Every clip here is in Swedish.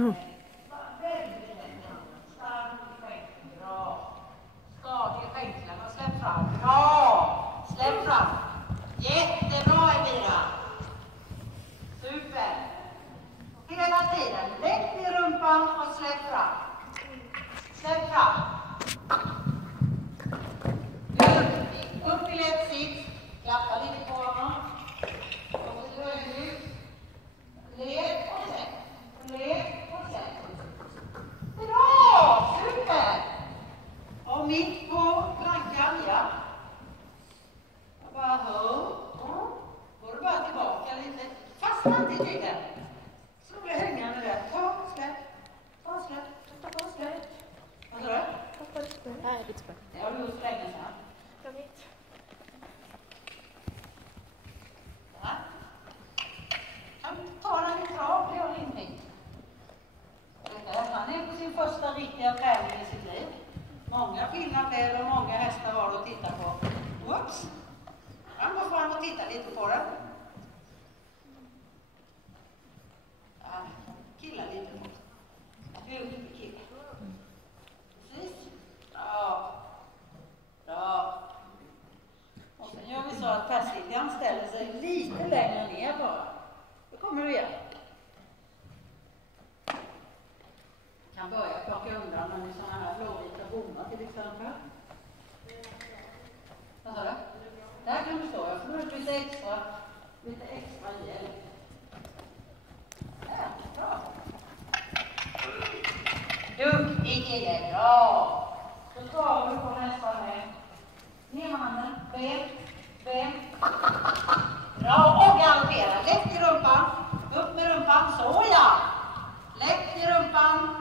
Ja. Stadig skänklarna. Släpp fram. Bra! Släpp fram. Jättebra, Elvira. Super. Hela tiden. Lägg ner rumpan och släpp fram. Släpp fram. Upp i lätt sitt. Klappa lite på honom. Och så ödmjuk. Led och släpp. Led och släpp. Bra! Super! Och mitt på plankan, ja. Jag bara hör. Går du bara tillbaka lite. Fastna inte i tiden. Så blir jag hängande där. Ta släpp. Ta släpp. Ta släpp. Vad sa du? Nej, lite spänn. Det har du gjort länge sedan. Jag vet. Ja. Kan ta den i trav, det gör ingenting. Han är på sin första riktiga tävling i sitt liv. Många fina väl och många hästar har att titta på. Whoops! Han går fram och tittar lite på den. Ja, killar lite på. Du är lite killa. Precis. Bra. Bra. Och sen gör vi så att persiljan ställer sig lite längre ner bara. Då kommer du igen. Kan börja plocka undan med sådana här blåvita bommar till exempel. Vad sa du? Där kan du stå. Jag får lite extra hjälp. Ja, bra. Duktig kille, bra. Så tar vi på nästa med. Ner med handen, ben. Bra, och galoppera. Lätt i rumpan. Upp med rumpan, så ja. Lätt i rumpan.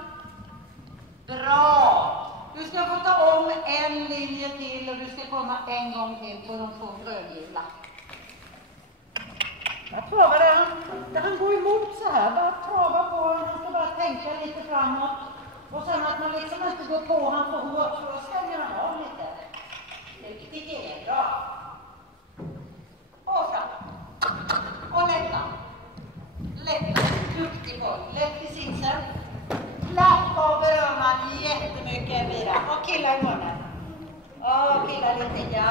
Bra! Du ska få ta om en linje till och du ska komma en gång till på de 2 gröngula. Jag travar där han går emot så här. Bara trava på honom. Han ska bara tänka lite framåt. Och sen att man liksom inte går på honom för hårt. Så då stänger han av lite. Riktigt är bra. Och fram. Och lätta. Lätta. Duktig boll. Lätt i sitsen. Klappa och berömma jättemycket, Elvira. Och killa i munnen. Och killa lite, ja.